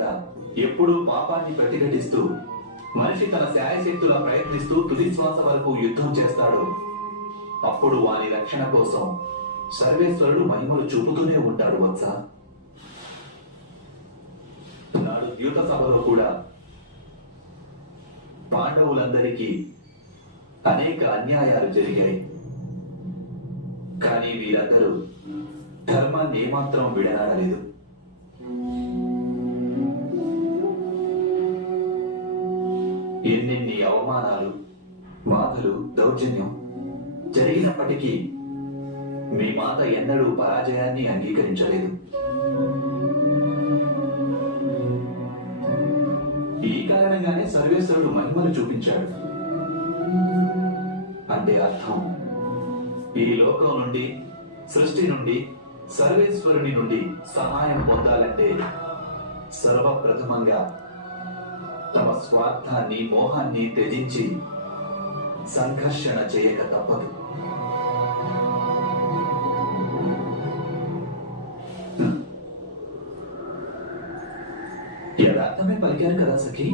లేకుండా ఎప్పుడూ పాపాన్ని ప్రతిఘటిస్తూ మనిషి తన శాయశక్తులా ప్రయత్నిస్తూ తుది శ్వాస వరకు యుద్ధం చేస్తాడు, అప్పుడు వాని రక్షణ కోసం సర్వేశ్వరుడు మహిమలు చూపుతూనే ఉంటాడు వత్స. నాడు ద్యూత సభలో కూడా పాండవులందరికీ అనేక అన్యాయాలు జరిగాయి. కానీ వీరందరూ ధర్మాన్ని ఏమాత్రం విడనాడలేదు. ఎన్నెన్ని అవమానాలు, బాధలు, దౌర్జన్యం జరిగినప్పటికీ మీ మాత ఎన్నడూ పరాజయాన్ని అంగీకరించలేదు. ఈ కారణంగానే సర్వేశ్వరుడు మహిమలు చూపించాడు. అంటే అర్థం, ఈ లోకం నుండి, సృష్టి నుండి, సర్వేశ్వరుని నుండి సహాయం పొందాలంటే సర్వప్రథమంగా తమ స్వార్థాన్ని, మోహాన్ని త్యజించి సంఘర్షణ చేయక తప్పదు. యథార్థమే పలికారు కదా సఖి.